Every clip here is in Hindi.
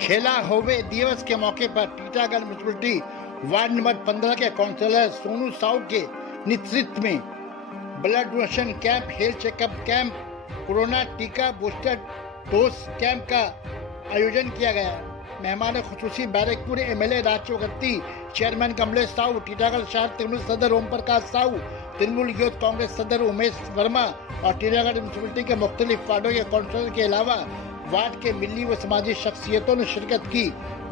खेला होवे दिवस के मौके पर टीटागढ़ म्यूनिसिपलिटी वार्ड नंबर 15 के काउंसलर सोनू साहू के नेतृत्व में blood donation camp, health checkup camp, corona टीका बूस्टर डोज कैंप का आयोजन किया गया। मेहमान खुसूसी बैरकपुर एमएलए राज चौगत्ती, चेयरमैन कमलेश साहू, टीटागढ़ शहर तृणमूल सदर ओम प्रकाश साहू, तृणमूल यूथ कांग्रेस सदर उमेश वर्मा और टीटागढ़ म्यूनिसिपलिटी के मुख्तलिफ वार्डों के काउंसलर के अलावा वार्ड के मिली व सामाजिक शख्सियतों ने शिरकत की।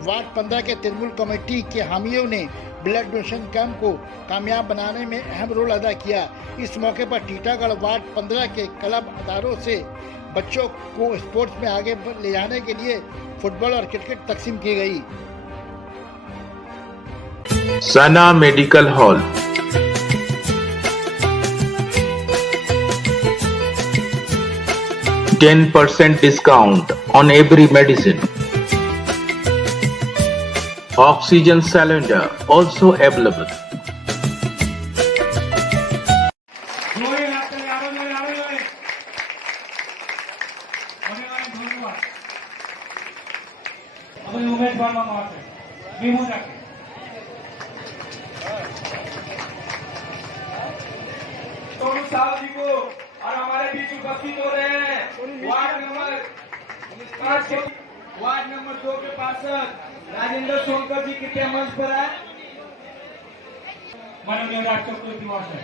वार्ड 15 के तृणमूल कमेटी के हामियों ने ब्लड डोनेशन कैंप को कामयाब बनाने में अहम रोल अदा किया। इस मौके पर टीटागढ़ वार्ड 15 के क्लब अदारों से बच्चों को स्पोर्ट्स में आगे ले जाने के लिए फुटबॉल और क्रिकेट तकसीम की गई। Sana medical hall, %10 discount on every medicine. Oxygen cylinder also available. Umesh Verma महोदय बीमू रखें। सोनू साहू जी को और हमारे बीच उपस्थित हो रहे हैं वार्ड नंबर 2 के पार्षद राजेंद्र सोनकर जी कृपया मंच पर आए। माननीय राज चौगत्ती महोदय,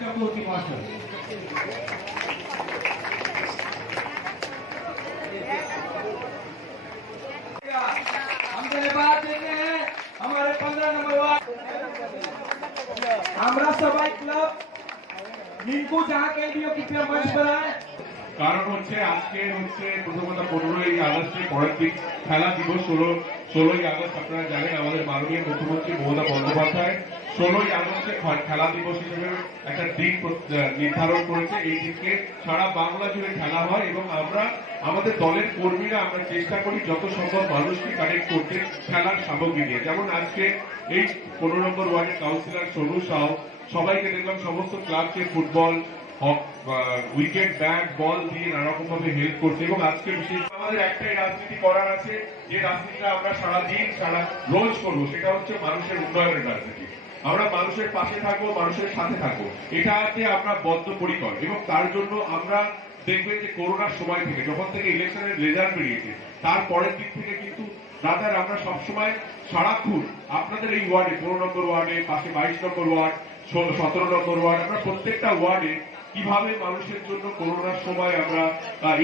चौगत्ती महोदय, हम धन्यवाद देते हैं हमारे 15 नंबर वार्ड আমরা সবাই ক্লাব নিকু যাহা কেন্দ্রীয় कृपया मंच पर आए। কারণ হচ্ছে আজকে প্রথমত 15ই আগস্টে পরের দিন খেলা দিবস। 16ই আগস্ট আপনারা জানেন আমাদের মাননীয় মুখ্যমন্ত্রী মমতা বন্দ্যোপাধ্যায় 16ই আগস্টে খেলা দিবস হিসেবে একটা দিন নির্ধারণ করেছে। এই দিনকে সারা বাংলা জুড়ে খেলা হয় এবং আমরা আমাদের দলের কর্মীরা আমরা চেষ্টা করি যত সম্ভব মানুষকে কানেক্ট করতে খেলার সামগ্রী দিয়ে। যেমন আজকে এই 15 নম্বর ওয়ার্ডের কাউন্সিলর সোনু সাউ সবাইকে দেখলাম সমস্ত ক্লাবকে ফুটবল, উইকেট, ব্যাট, বল দিয়ে নানা রকম ভাবে হেল্প করছে। এবং আজকে বিশেষ আমাদের একটাই রাজনীতি করার আছে, যে রাজনীতিটা আমরা সারাদিন সারা রোজ করবো, সেটা হচ্ছে মানুষের উন্নয়নের রাজনীতি। আমরা মানুষের পাশে থাকবো, মানুষের সাথে থাকবো, এটাতে আমরা বদ্ধপরিকর। এবং তার জন্য আমরা দেখবেন যে করোনার সময় থেকে যখন থেকে ইলেকশনের রেজাল্ট বেরিয়েছে তারপরের দিক থেকে কিন্তু রাদার আমরা সবসময় সারাক্ষণ আপনাদের এই ওয়ার্ডে 15 নম্বর ওয়ার্ডে, পাশে 22 নম্বর ওয়ার্ড, 17 নম্বর ওয়ার্ড, আমরা প্রত্যেকটা ওয়ার্ডে কিভাবে মানুষের জন্য করোনার সময় আমরা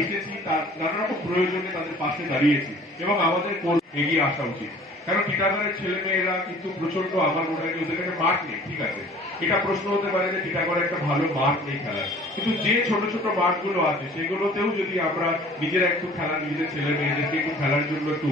এসেছি, তার নানা রকম প্রয়োজনে তাদের পাশে দাঁড়িয়েছি এবং আমাদের এগিয়ে আসা উচিত। কারণ টিটাগড়ের ছেলে মেয়েরা কিন্তু প্রচন্ড, আমার মনে হয় ওদের একটা মাঠ নেই, ঠিক আছে, এটা প্রশ্ন হতে পারে যে টিটাগড়ে একটা ভালো মাঠ নেই খেলার, কিন্তু যে ছোট ছোট মাঠগুলো আছে সেগুলোতেও যদি আমরা নিজেরা একটু খেলা, নিজেদের ছেলে মেয়েদেরকে একটু খেলার জন্য একটু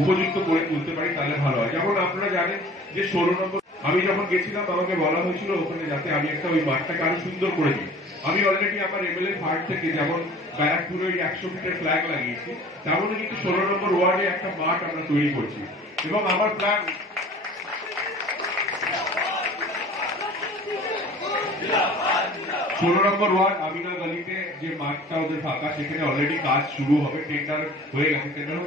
উপযুক্ত করে তুলতে পারি তাহলে ভালো হয়। যেমন আপনারা জানেন যে 16 নম্বর আমি যখন গেছিলাম আমাকে বলা হয়েছিল ওখানে যাতে আমি একটা ওই মাঠটাকে আরো সুন্দর করে দিই। আমি অলরেডি আমার এমএলএ ফান্ড থেকে যেমন ব্যারাকপুরে 100 ফিটের ফ্ল্যাগ লাগিয়েছি, তেমনই কিন্তু 16 নম্বর ওয়ার্ডে একটা মাঠ আমরা তৈরি করছি এবং আমার প্ল্যান 16 নম্বর ওয়ার্ড আমিনা গলিতে যে মাঠটা ওদের ফাঁকা, সেখানে অলরেডি কাজ শুরু হবে। টেন্ডার হয়ে গেছে, টেন্ডার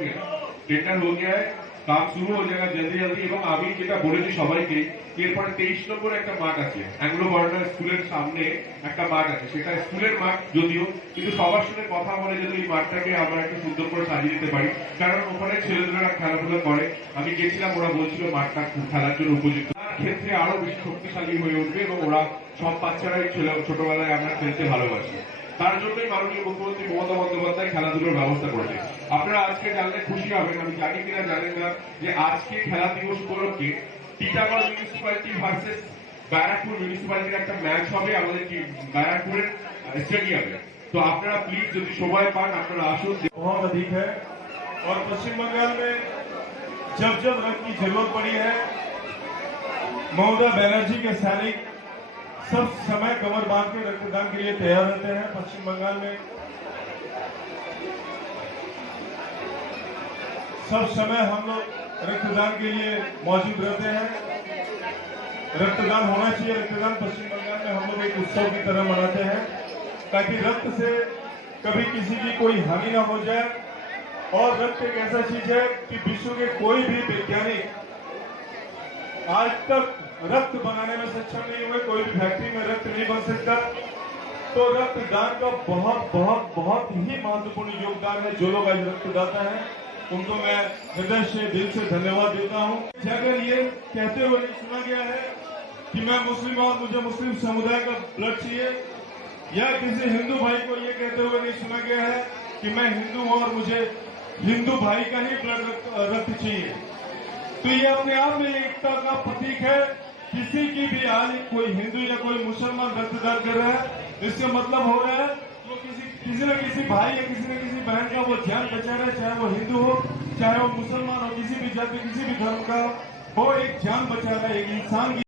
हो गया है, কাজ শুরু হয়ে যাবে জলদি জলদি। এবং আমি যেটা বলেছি সবাইকে, এরপরে 23 নম্বর একটা মাঠ আছে, অ্যাংলো বর্ডার স্কুলের সামনে একটা মাঠ আছে, সেটা স্কুলের মাঠ যদিও, কিন্তু সবার সাথে কথা বলে যদি এই মাঠটাকে আমরা একটু সুন্দর করে সাজিয়ে দিতে পারি, কারণ ওখানে ছেলেমেয়েরা খেলাধুলা করে। আমি গেছিলাম, ওরা বলছিল মাঠটা খেলার জন্য উপযুক্ত, তার ক্ষেত্রে আরো বেশি শক্তিশালী হয়ে উঠবে এবং ওরা সব বাচ্চারাই ছোটবেলায় আমরা খেলতে ভালোবাসি। তার জন্যই মাননীয় মুখ্যমন্ত্রী মমতা বন্দ্যোপাধ্যায় খেলাধুলোর ব্যবস্থা করেছে। আপনারা আজকে জানলে খুশি হবেন, আমি জানি কিনা জানেন না, যে আজকে খেলা দিবস উপলক্ষে টিটাগড় মিউনিসিপ্যালিটি ভার্সেস ব্যারাকপুর মিউনিসিপ্যালিটির একটা ম্যাচ হবে আমাদের ব্যারাকপুরের স্টেডিয়ামে। তো আপনারা প্লিজ যদি সময় পান আপনারা আসুন। बहुत अधिक है और पश्चिम बंगाल में जब जब रक्त की जरूरत पड़ी है, ममता बनर्जी के सैनिक सब समय कमर बांध के रक्तदान के लिए तैयार रहते हैं। पश्चिम बंगाल में सब समय हम लोग रक्तदान के लिए मौजूद रहते हैं। रक्तदान होना चाहिए, रक्तदान पश्चिम बंगाल में हम लोग एक उत्सव की तरह मनाते हैं, ताकि रक्त से कभी किसी की कोई हानि ना हो जाए। और रक्त एक ऐसा चीज है कि विश्व के कोई भी वैज्ञानिक आज तक रक्त बनाने में सक्षम नहीं हुए, कोई भी फैक्ट्री में रक्त नहीं बन सकता। तो रक्तदान का बहुत बहुत बहुत ही महत्वपूर्ण योगदान है। जो लोग आज रक्तदाता हैं उनको मैं हृदय से, दिल से धन्यवाद देता हूँ। अगर ये कहते हुए नहीं सुना गया है कि मैं मुस्लिम और मुझे मुस्लिम समुदाय का ब्लड चाहिए, या किसी हिंदू भाई को ये कहते हुए नहीं सुना गया है कि मैं हिंदू हूं और मुझे हिंदू भाई का ही ब्लड रक्त चाहिए, तो ये अपने आप में एकता का प्रतीक है। किसी की भी आज कोई हिंदू या कोई मुसलमान रक्तदान कर रहा है, इसका मतलब हो रहा है वो किसी न किसी भाई या किसी न किसी बहन का वो जान बचा रहा है, चाहे वो हिंदू हो, चाहे वो मुसलमान हो, किसी भी जाति, किसी भी धर्म का हो, एक जान बचा रहा है, एक इंसान की